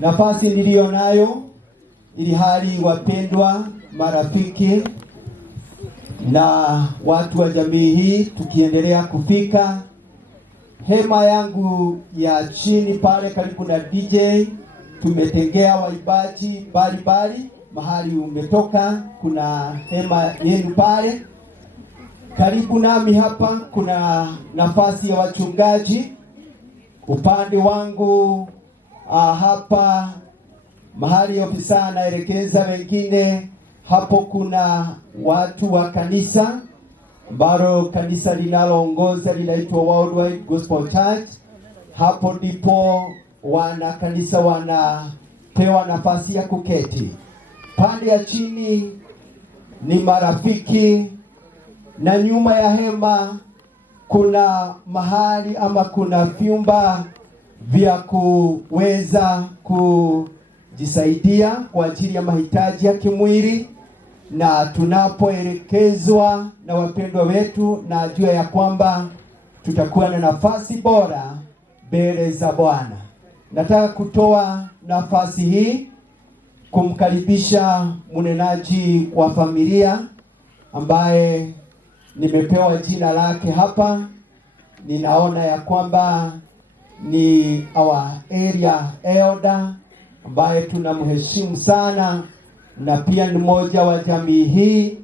nafasi niliyo nayo, ili hali wapendwa, marafiki na watu wa jamii hii, tukiendelea kufika hema yangu ya chini pale karibu na DJ, tumetengea waibaji mbalimbali. Mahali umetoka kuna hema yenu pale. Karibu nami hapa kuna nafasi ya wachungaji. Upande wangu hapa mahali ofisa anaelekeza wengine, hapo kuna watu wa kanisa ambalo kanisa linaloongoza linaitwa Worldwide Gospel Church. Hapo ndipo wana kanisa wanapewa nafasi ya kuketi. Pande ya chini ni marafiki, na nyuma ya hema kuna mahali ama kuna vyumba vya kuweza kujisaidia kwa ajili ya mahitaji ya kimwili, na tunapoelekezwa na wapendwa wetu, na jua ya kwamba tutakuwa na nafasi bora mbele za Bwana. Nataka kutoa nafasi hii kumkaribisha mnenaji wa familia ambaye nimepewa jina lake hapa. Ninaona ya kwamba ni our area elder ambaye tunamheshimu sana, na pia ni mmoja wa jamii hii.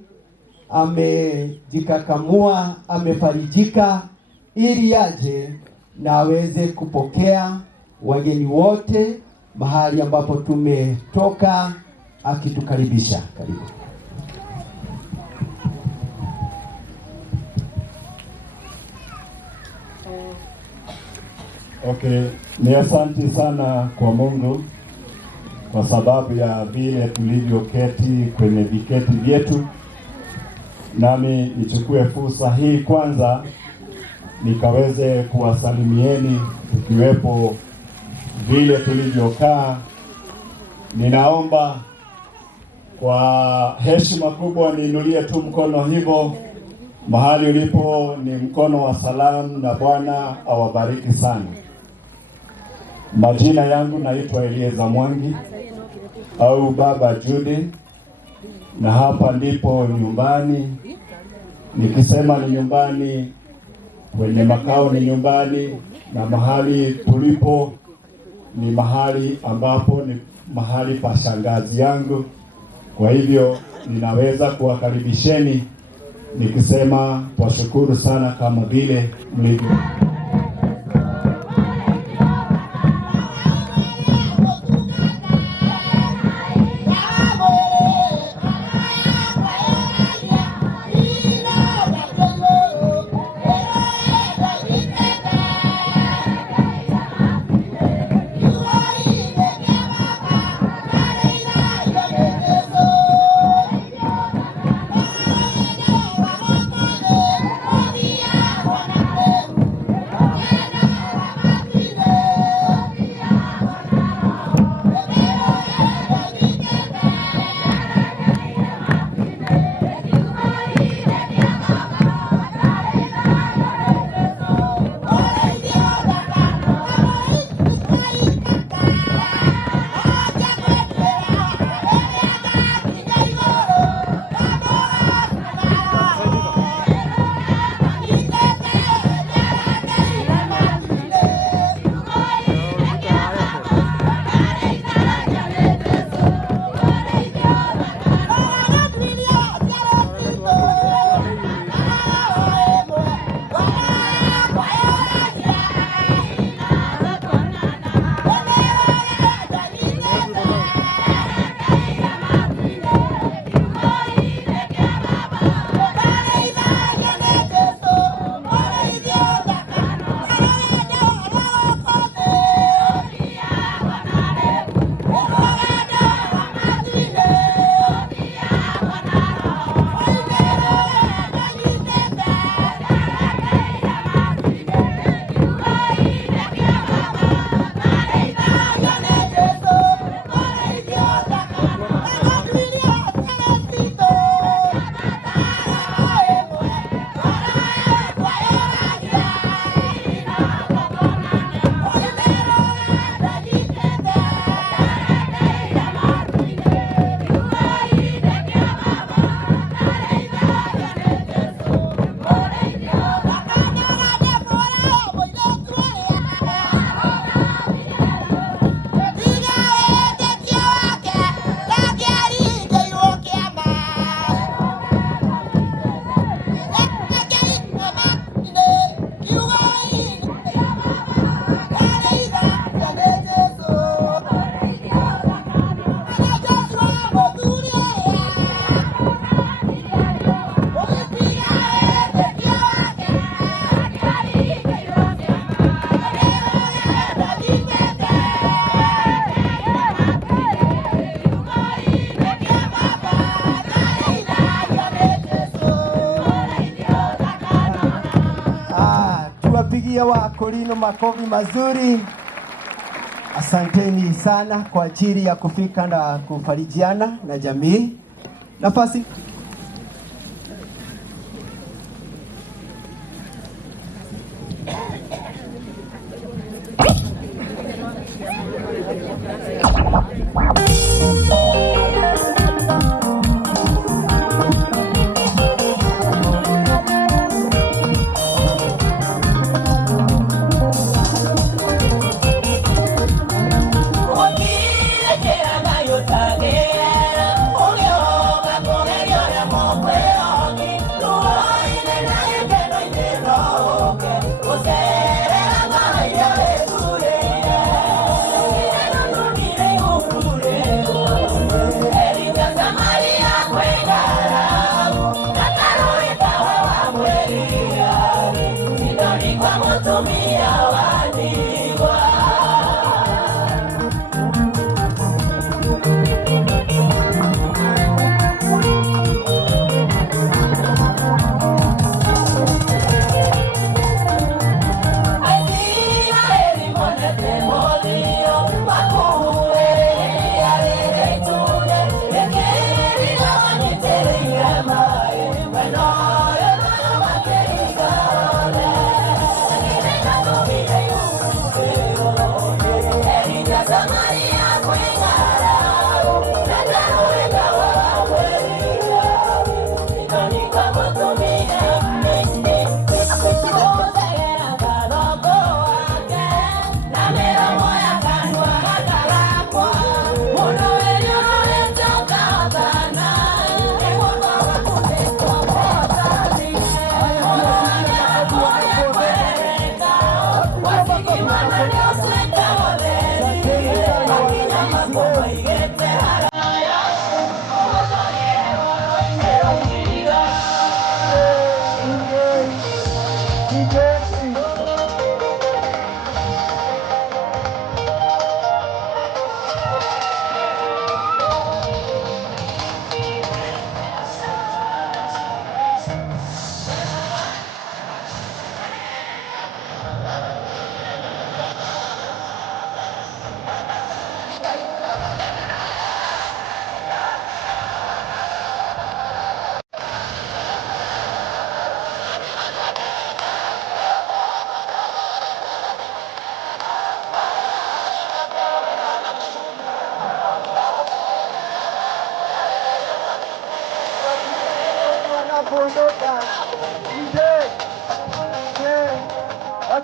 Amejikakamua, amefarijika ili aje na aweze kupokea wageni wote mahali ambapo tumetoka, akitukaribisha. Karibu. Okay, ni asante sana kwa Mungu kwa sababu ya vile tulivyoketi kwenye viketi vyetu. Nami nichukue fursa hii kwanza nikaweze kuwasalimieni tukiwepo vile tulivyokaa. Ninaomba kwa heshima kubwa niinulie tu mkono hivyo mahali ulipo, ni mkono wa salamu, na Bwana awabariki sana. Majina yangu naitwa Elieza Mwangi au Baba Judy, na hapa ndipo nyumbani. Nikisema ni nyumbani, kwenye makao ni nyumbani, na mahali tulipo ni mahali ambapo ni mahali pa shangazi yangu. Kwa hivyo ninaweza kuwakaribisheni nikisema twashukuru sana kama vile mlivyo. Pigia Wakorino makofi mazuri. Asanteni sana kwa ajili ya kufika na kufarijiana na jamii. Nafasi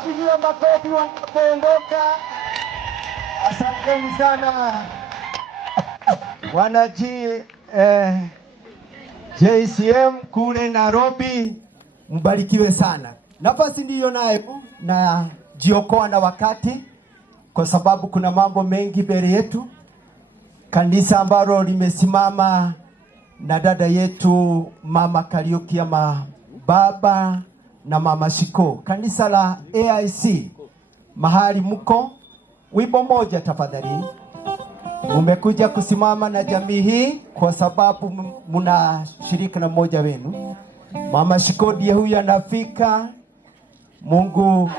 wakilia makofi wanapoondoka. Asanteni sana wana JCM kule Nairobi, mbarikiwe sana. Nafasi ndiyo nayo na jiokoa na wakati, kwa sababu kuna mambo mengi mbele yetu. Kanisa ambalo limesimama na dada yetu Mama Kariuki ama baba na Mama Shiko, kanisa la AIC mahali mko, wimbo moja tafadhali. Umekuja kusimama na jamii hii kwa sababu muna shirika na mmoja wenu. Mama Shiko ndiye huyu anafika. Mungu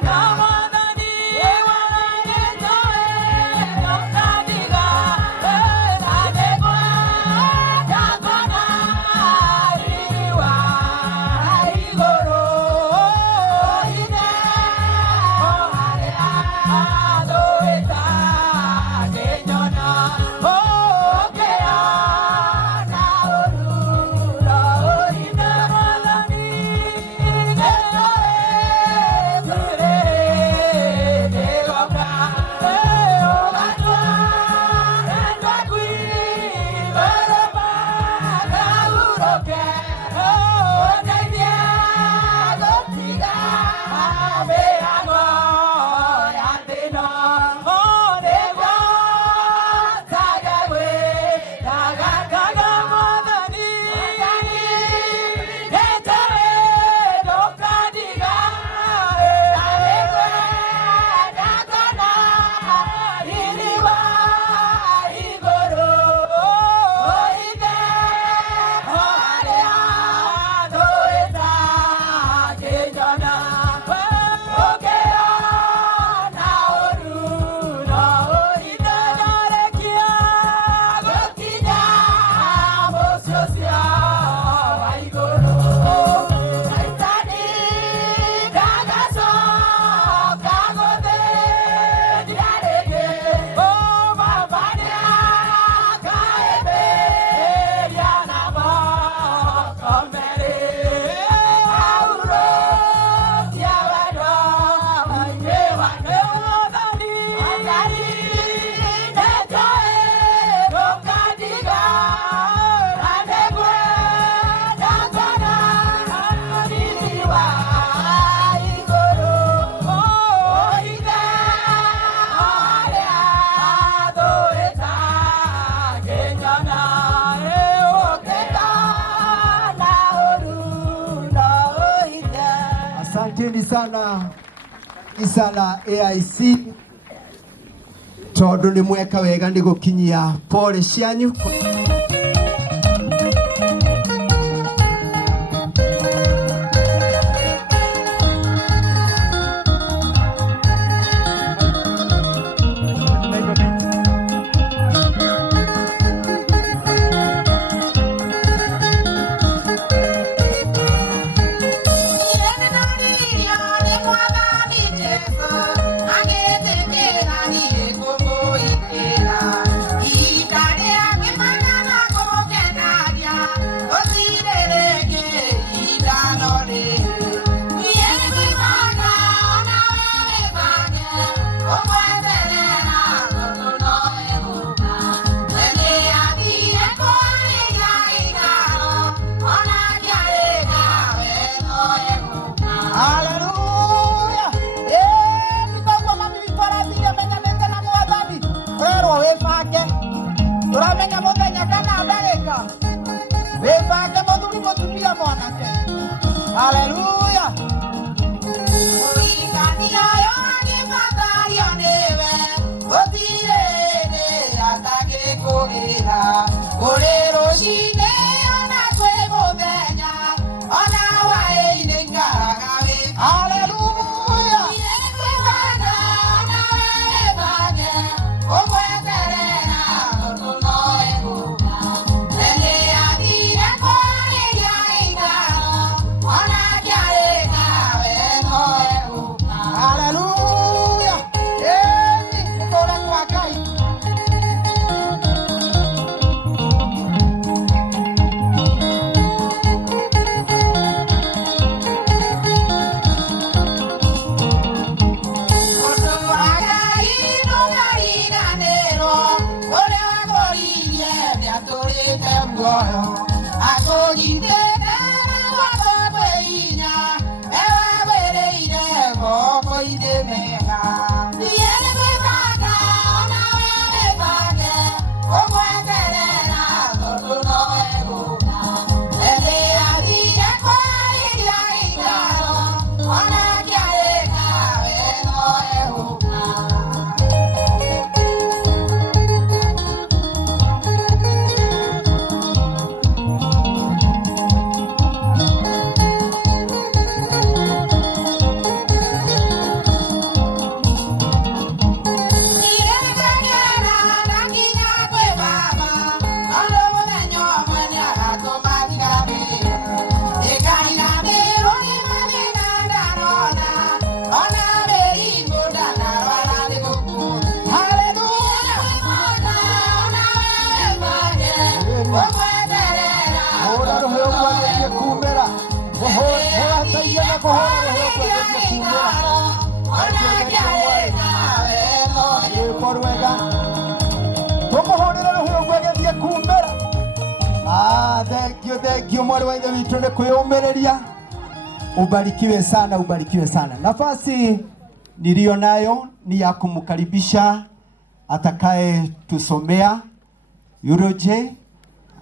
Asanteni sana Isala AIC tondu ni mweka wega ndi gukinyia pole cianyu. Hallelujah. Thank you mwari wa vitonde kuyombereria. Ubarikiwe sana, ubarikiwe sana. Nafasi niliyo nayo ni ya kumkaribisha atakaye tusomea Euro J